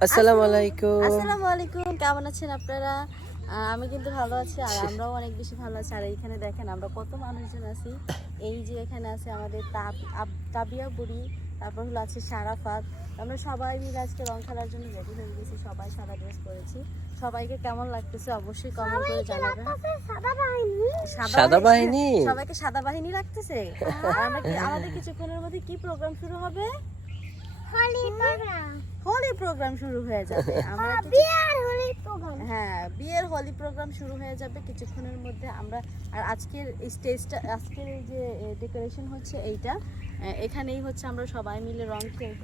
আসসালামু আলাইকুম। আসসালামু আলাইকুম কেমন আছেন আপনারা? আমি কিন্তু ভালো আছি আর আমরাও অনেক বেশি ভালো আছি। আর এইখানে দেখেন আমরা কত মানুষজন আছি। এই যে এখানে আছে আমাদের তাবিয়া বুড়ি তারপর হলো আছে সারাফাত। আমরা সবাই মিলে আজকে রং খেলার জন্য রেডি হয়ে গেছি সবাই সাদা ড্রেস করেছি সবাইকে কেমন লাগতেছে অবশ্যই কমেন্ট করে জানাবেন। সাদা বাহিনী? সবাইকে সাদা বাহিনী আমরা কি- আমাদের কিছুক্ষণের মধ্যে কি প্রোগ্রাম শুরু হবে? হোলি প্রোগ্রাম শুরু হয়ে যাবে। আমরা বিয়ের হোলি প্রোগ্রাম হ্যাঁ বিয়ের হোলি প্রোগ্রাম শুরু হয়ে যাবে কিছুক্ষণের মধ্যে। আমরা আর আজকের স্টেজটা আজকের এই যে ডেকোরেশন হচ্ছে এইটা। এখানেই হচ্ছে আমরা সবাই মিলে রং খেলব।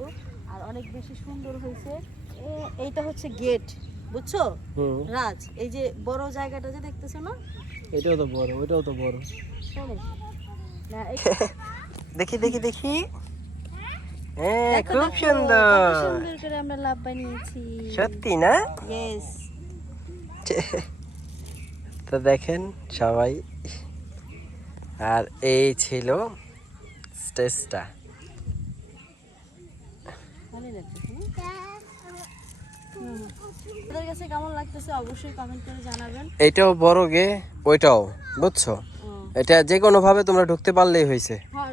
আর অনেক বেশি সুন্দর হয়েছে। এ- এইটা হচ্ছে গেট বুঝছ? রাজ এই যে বড় জায়গাটা যে দেখতেছো না? এটাও তো বড় ওইটাও তো বড়। শোনো। না এই দেখি দেখি দেখি। হ্যাঁ খুব সুন্দর। সুন্দর করে আমরা লাভ বানিয়েছি। সত্যি না? ইয়েস তো দেখেন সবাই আর এই ছিল স্টেজটা। এটাও বড় গে ওইটাও বুঝছ? এটা যে কোনো ভাবে তোমরা ঢুকতে পারলেই হয়েছে। হ্যাঁ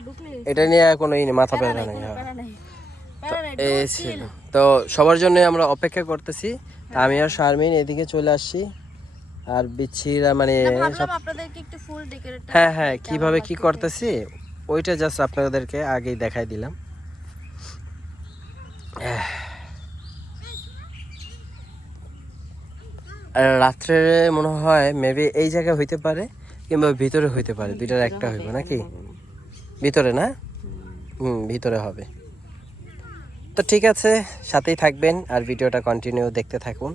এটা নিয়ে কোনো মাথা ব্যথা নাই, নেই কোনো হ্যাঁ। প্যারা নাই। প্যারা নাই, এই ছিল। তো সবার জন্য আমরা অপেক্ষা করতেছি। তা আমি আর শারমিন এদিকে চলে আসছি। আর বিচ্ছিরা মানে হ্যাঁ হ্যাঁ কীভাবে কি করতেছি ওইটা জাস্ট আপনাদেরকে আগেই দেখাই দিলাম। আর রাত্রে মনে হয় মেবি এই জায়গায় হইতে পারে কিংবা ভিতরে হইতে পারে দুইটার একটা হইব নাকি? ভিতরে না? হুম ভিতরে হবে। তো ঠিক আছে, সাথেই থাকবেন আর ভিডিওটা কন্টিনিউ দেখতে থাকুন।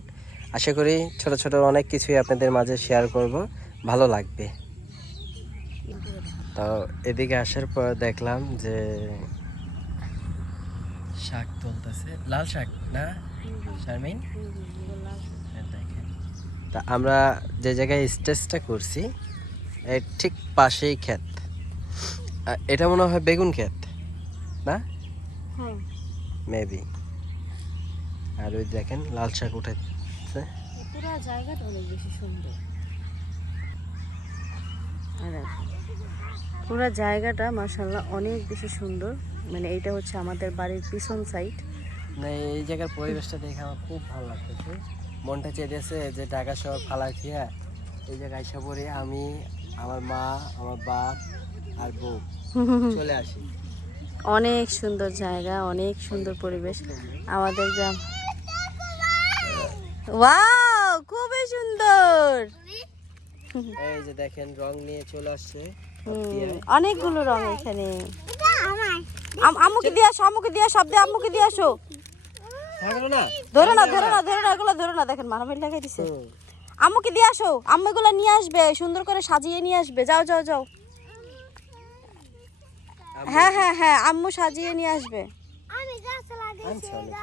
আশা করি ছোট ছোট অনেক কিছুই আপনাদের মাঝে শেয়ার করব, ভালো লাগবে। তো এদিকে আসার পর দেখলাম যে শাক তুলতেছে। লাল শাক, না? শারমিন? তা আমরা যে জায়গায় স্টেজটা করছি, এর ঠিক পাশেই ক্ষেত। এটা মনে হয় বেগুন ক্ষেত, না? হ্যাঁ। মেবি আর ওই দেখেন লাল শাক উঠাচ্ছে পুরো জায়গাটা অনেক বেশি সুন্দর। আর পুরো জায়গাটা মাশাল্লাহ অনেক বেশি সুন্দর। মানে এইটা হচ্ছে আমাদের বাড়ির পিছন সাইড না এই জায়গার পরিবেশটা দেখে আমার খুব ভালো লাগতেছে। মনটা চেয়েছে যে ঢাকা শহর ফালা খেয়া এই জায়গায় এসে পড়ে আমি আমার মা আমার বাপ আর বউ। চলে আসি। অনেক সুন্দর জায়গা অনেক সুন্দর পরিবেশ। আমাদের গ্রাম। ওয়াও খুবই সুন্দর। এই যে দেখেন রং নিয়ে চলে আসছে। অনেকগুলো রং এখানে। আম- আম্মুকে দিয়ে আসো আম্মুকে দিয়ে আসো আপনি আম্মুকে দিয়ে আসো। ধরো না। ধরো না ধরো না। এগুলো ধরো না। দেখেন মারামারি লাগাই দিছে। আম্মুকে দিয়ে আসো। আম্মু এগুলো নিয়ে আসবে সুন্দর করে সাজিয়ে নিয়ে আসবে। যাও যাও যাও। হ্যাঁ হ্যাঁ হ্যাঁ আম্মু সাজিয়ে নিয়ে আসবে। আনছে অনেকগুলো।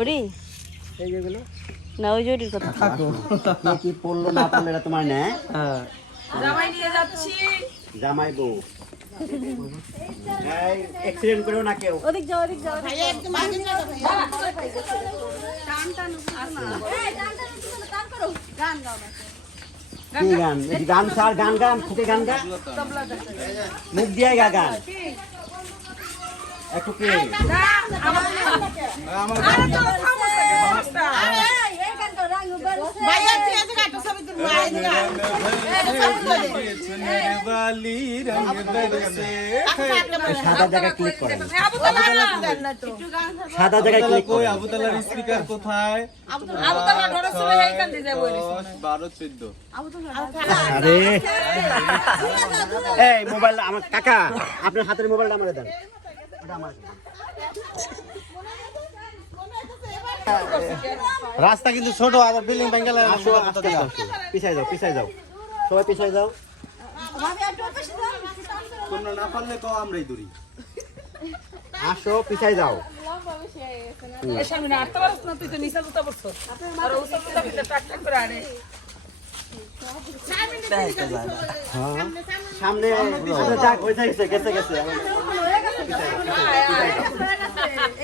ওরি। এই যেগুলো না ওই জরির কথা। কে কি পড়ল না পড়ল এটা তোমার না হ্যাঁ। জামাই বউ। অ্যাক্সিডেন্ট করেও না কেউ। ওদিক যাও ওদিক যাও কি গান এই গান ছাড় গান গান খুঁটে গান গা মুখ দিয়ে গা গান একটু কি সাদা জায়গায় ক্লিক স্পিকার কোথায় মোবাইল আমার কাকা আপনার হাতের মোবাইলটা আমার দেন। আমার রাস্তা কিন্তু ছোট আবার বিল্ডিং যাও পিছাই যাও পিছাই যাও। সবাই পিছাই যাও। তোমরা না পারলে কও আমরাই দূরি আসো পিছাই যাও। হ্যাঁ। সামনে গেছে গেছে।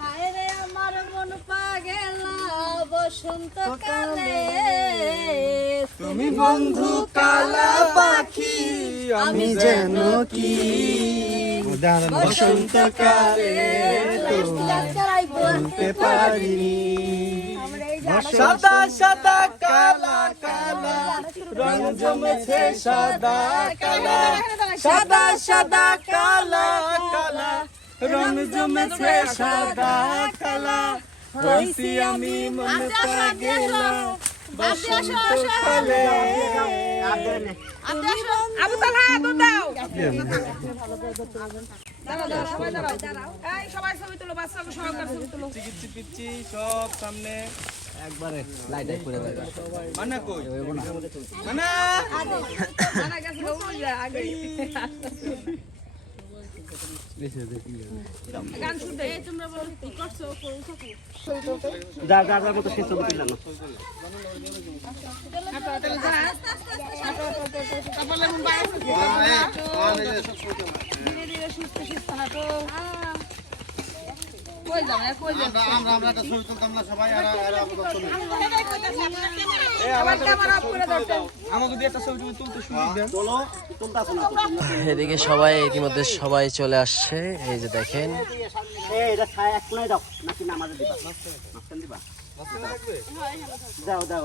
হায় রে আমার মন পাগেলা বসন্তকালে তুমি বন্ধু কালা পাখি আমি যেন কি? বসন্তকালে বলতে পারিনি। সাদা সাদা কালা কালা রং জমেছে সাদা কালা। সাদা সাদা কালা কালা। রং জমেছে সাদা কালা হইছি আমি মনে পাগেলা। বসন্তকালে আবু তালহা দুধ দাও। সব সামনে। একবারে লাইট করে দেবে। মানা কই? মানা! মানা গেছে আগে। গান শুনতে তোমরা বলো কি করছ করছ কি? যা। যা যা মতো সে ছবি তুললাম ধীরে ধীরে সুস্থ সুস্থ হাঁটো এদিকে সবাই ইতিমধ্যে সবাই চলে আসছে। এই যে দেখেন। এই এটা ছায়া এক কোনায় দাও। নাকি নামাজে দিবা? মাঝখান দিবা? দাও দাও।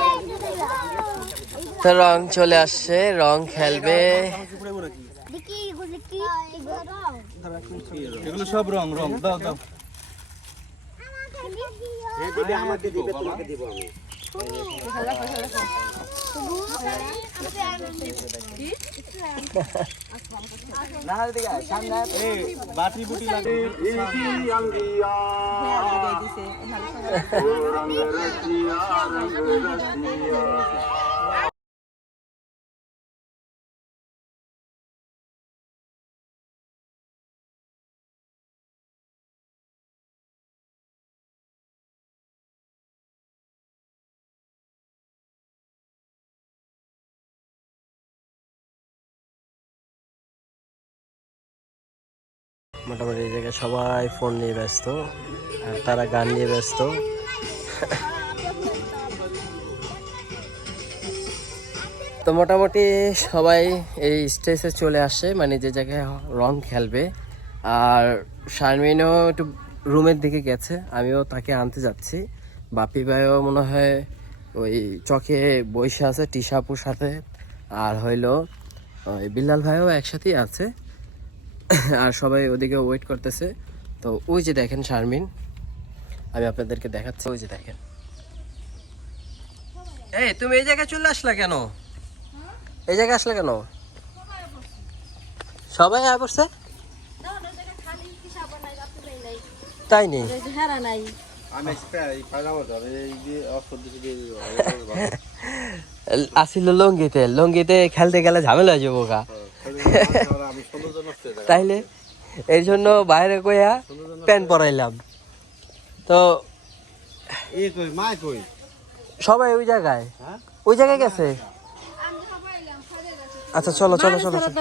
তো রং চলে আসছে রং খেলবে এগুলো সব রং রং দাও দাও হ্যাঁ দিবে আমাকে দিবে তোমাকে দিব আমি এই বাটি বুটি লাগে মোটামুটি এই জায়গায় সবাই ফোন নিয়ে ব্যস্ত, আর তারা গান নিয়ে ব্যস্ত। তো মোটামুটি সবাই এই স্টেজে চলে আসে মানে যে জায়গায় রং খেলবে। আর শারমিনও একটু রুমের দিকে গেছে, আমিও তাকে আনতে যাচ্ছি। বাপি ভাইও মনে হয় ওই চকে বসে আছে, টিশাপুর সাথে। আর হইল, ওই বিল্লাল ভাইও একসাথেই আছে। আর সবাই ওদিকে ওয়েট করতেছে। তো ওই যে দেখেন শারমিন আমি আপনাদেরকে দেখাচ্ছি। ওই যে দেখেন। এই তুমি এই জায়গায় চলে আসলা কেন? এই জায়গায় আসলে কেন? সবাই আয় পড়ছে তাই নাই আসিল লঙ্গিতে। লঙ্গিতে খেলতে গেলে ঝামেলা হয়ে যাব গা আমি সৌন্দর্য নষ্ট হয়ে তাইলে এই জন্য বাইরে কইয়া প্যান্ট পরাইলাম। তো এই কই মা কই? সবাই ওই জায়গায়? ওই জায়গায় গেছে? আচ্ছা। চলো চলো চলো চলো।